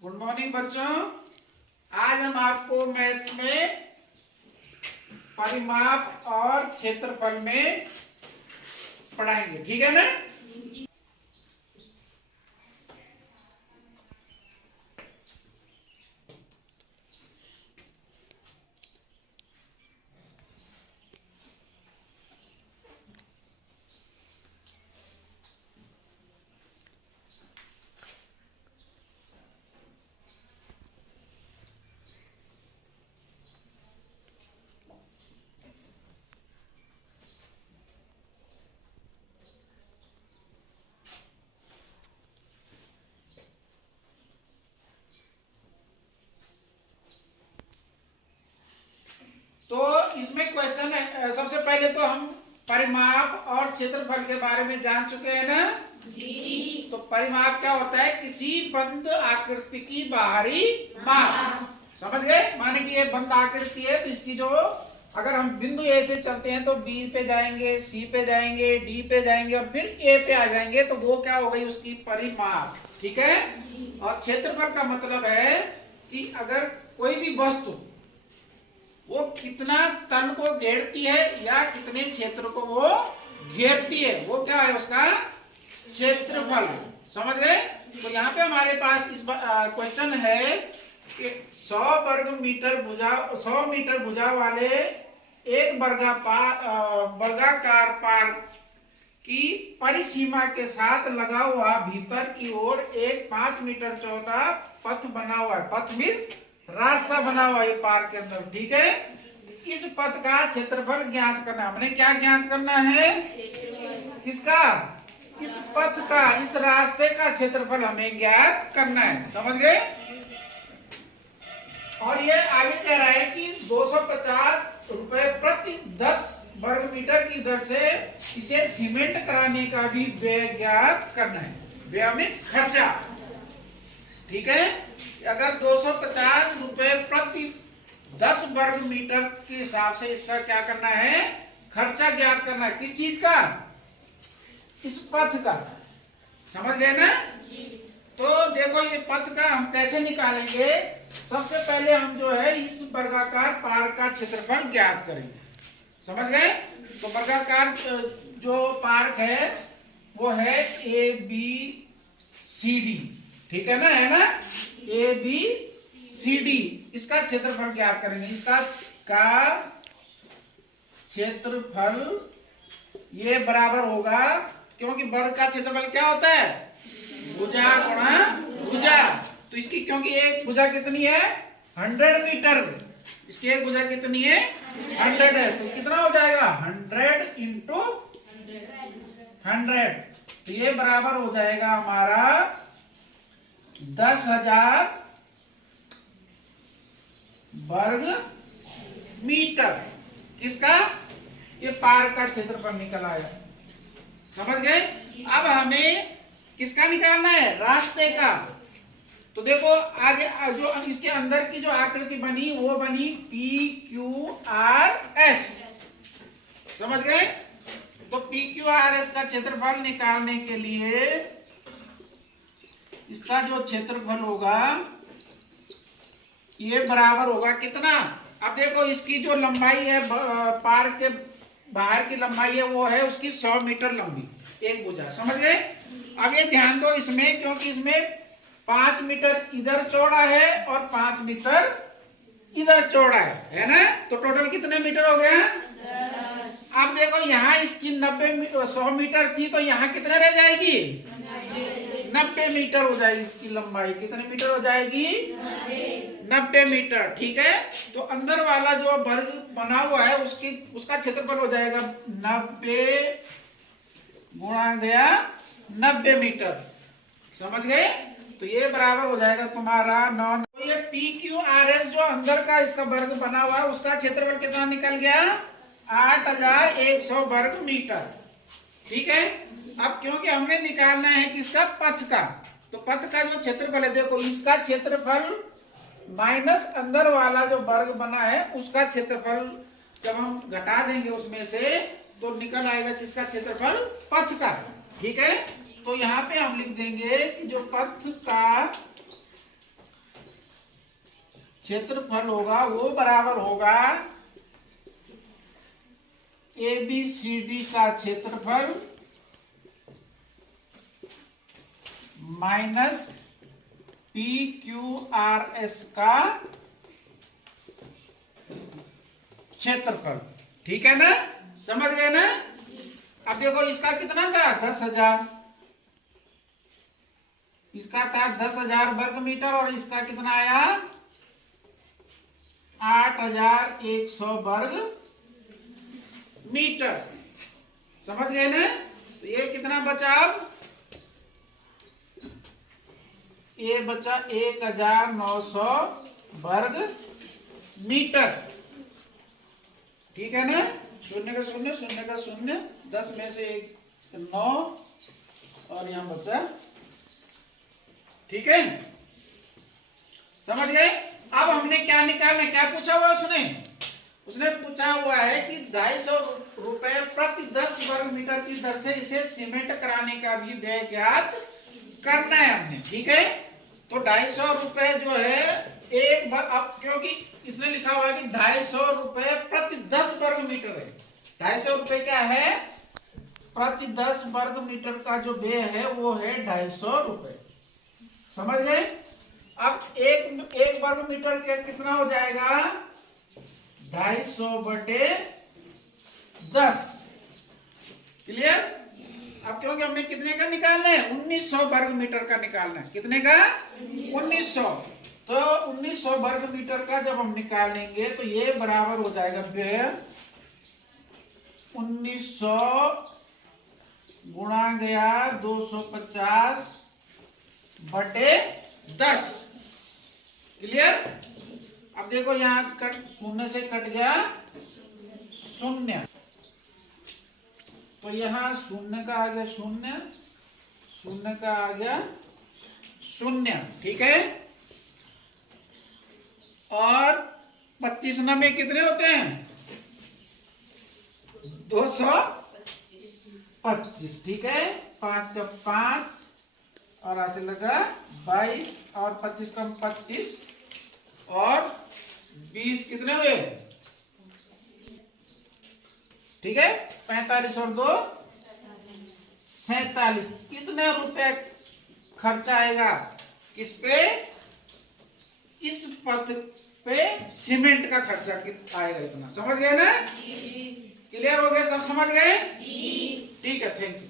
Good morning बच्चों। आज हम आपको मैथ्स में परिमाप और क्षेत्रफल में पढ़ाएंगे, ठीक है ना। तो इसमें क्वेश्चन है, सबसे पहले तो हम परिमाप और क्षेत्रफल के बारे में जान चुके हैं ना जी। तो परिमाप क्या होता है? किसी बंद आकृति की बाहरी माप। समझ गए? माने कि ये बंद आकृति है तो इसकी जो अगर हम बिंदु ए से चलते हैं तो बी पे जाएंगे, सी पे जाएंगे, डी पे जाएंगे और फिर ए पे आ जाएंगे, तो वो क्या हो गई? उसकी परिमाप। ठीक है। और क्षेत्रफल का मतलब है कि अगर कोई भी वस्तु वो कितना तन को घेरती है या कितने क्षेत्र को वो घेरती है, वो क्या है? उसका क्षेत्रफल। समझ गए? तो यहाँ पे हमारे पास इस क्वेश्चन है कि 100 वर्ग मीटर भुजा 100 मीटर भुजा वाले एक वर्गाकार पार्क की परिसीमा के साथ लगा हुआ भीतर की ओर एक 5 मीटर चौड़ा पथ बना हुआ है। पथ मीन्स रास्ता बना हुआ है पार्क के अंदर। ठीक है। इस पथ का क्षेत्रफल ज्ञात करना है। हमने क्या ज्ञात करना है? किसका? इस पथ का, इस रास्ते का क्षेत्रफल हमें ज्ञात करना है। समझ गए? और ये आगे कह रहा है कि 250 रुपए प्रति 10 वर्ग मीटर की दर से इसे सीमेंट कराने का भी व्यय ज्ञात करना है। व्यय मीन्स खर्चा। ठीक है। अगर 250 रुपए प्रति 10 वर्ग मीटर के हिसाब से इसका क्या करना है? खर्चा ज्ञात करना है। किस चीज का? इस पथ का। समझ गए ना? तो देखो ये पथ का हम कैसे निकालेंगे। सबसे पहले हम जो है इस वर्गाकार पार्क का क्षेत्रफल ज्ञात करेंगे। समझ गए? तो वर्गाकार जो पार्क है वो है ए बी सी डी। ठीक है ना? है ना? A B C D. इसका क्षेत्रफल ज्ञात करेंगे। इसका क्षेत्रफल ये बराबर होगा, क्योंकि वर्ग का क्षेत्रफल क्या होता है? भुजा गुणा भुजा। तो इसकी क्योंकि एक भुजा कितनी है? 100 मीटर। इसकी एक भुजा कितनी है? 100 है। तो कितना हो जाएगा? 100 इंटू 100। तो ये बराबर हो जाएगा हमारा 10,000 वर्ग मीटर। किसका? ये पार्क का क्षेत्रफल निकल आया। समझ गए? अब हमें किसका निकालना है? रास्ते का। तो देखो आगे जो इसके अंदर की जो आकृति बनी वो बनी पी क्यू आर एस। समझ गए? तो पी क्यू आर एस का क्षेत्रफल निकालने के लिए इसका जो क्षेत्रफल होगा ये बराबर होगा कितना? अब देखो इसकी जो लंबाई है, पार्क के बाहर की लंबाई है वो है उसकी 100 मीटर लंबी एक भुजा। समझ गए? अब ये ध्यान दो इसमें, क्योंकि इसमें 5 मीटर इधर चौड़ा है और 5 मीटर इधर चौड़ा है ना? तो टोटल कितने मीटर हो गया? 10। अब देखो यहाँ इसकी 100 मीटर थी तो यहाँ कितने रह जाएगी? 90 मीटर हो जाएगी। इसकी लंबाई कितने मीटर हो जाएगी? 90 मीटर। ठीक है। तो अंदर वाला जो वर्ग बना हुआ है उसका क्षेत्रफल हो जाएगा 90 गुणा गया 90 मीटर। समझ गए? तो ये बराबर हो जाएगा तुम्हारा 9। तो ये पी क्यू आर एस जो अंदर का इसका वर्ग बना हुआ है उसका क्षेत्रफल कितना निकल गया? 8,100 वर्ग मीटर। ठीक है। अब क्योंकि हमने निकालना है किसका? पथ का। तो पथ का जो क्षेत्रफल है, देखो इसका क्षेत्रफल माइनस अंदर वाला जो वर्ग बना है उसका क्षेत्रफल जब हम घटा देंगे उसमें से तो निकल आएगा किसका क्षेत्रफल? पथ का। ठीक है। तो यहाँ पे हम लिख देंगे कि जो पथ का क्षेत्रफल होगा वो बराबर होगा ABCD का क्षेत्रफल माइनस PQRS का क्षेत्रफल। ठीक है ना, समझ गए ना। अब देखो इसका कितना था 10,000, इसका था 10,000 वर्ग मीटर और इसका कितना आया 8,100 वर्ग मीटर। समझ गए ना। तो ये कितना बचा, अब ये बचा 1,900 वर्ग मीटर। ठीक है ना, शून्य का शून्य, शून्य का शून्य, 10 में से 9 और यहां बचा। ठीक है, समझ गए। अब हमने क्या निकालना, क्या पूछा हुआ उसने पूछा हुआ है कि 250 रुपए प्रति 10 वर्ग मीटर की दर से इसे सीमेंट कराने का भी व्यय ज्ञात करना है हमने। ठीक है, तो 250 रुपए जो है एक बार, अब क्योंकि इसने लिखा हुआ है कि 250 रुपए प्रति 10 वर्ग मीटर है। 250 रुपए क्या है, प्रति 10 वर्ग मीटर का जो व्यय है वो है 250 रुपए। समझ गए। अब एक वर्ग मीटर के कितना हो जाएगा 250 बटे 10। क्लियर। अब क्योंकि हमें कितने का निकालना है 1900 वर्ग मीटर का निकालना है। कितने का 1900। तो 1900 वर्ग मीटर का जब हम निकालेंगे तो ये बराबर हो जाएगा व्यय 1900 गुणा गया 250 बटे 10। क्लियर। अब देखो यहां कट, शून्य से कट गया शून्य, तो यहां शून्य का आ गया शून्य, शून्य का आ गया शून्य। ठीक है, और 25 में कितने होते हैं 225। ठीक है, 5 का 5 और आज लगा 22 और 25 का 25 और 20 कितने हुए। ठीक है, 45 और 2 47। कितने रुपए खर्चा आएगा किस पे, इस पथ पे सीमेंट का खर्चा आएगा इतना। समझ गए ना। क्लियर हो गया, सब समझ गए। ठीक है, थैंक यू।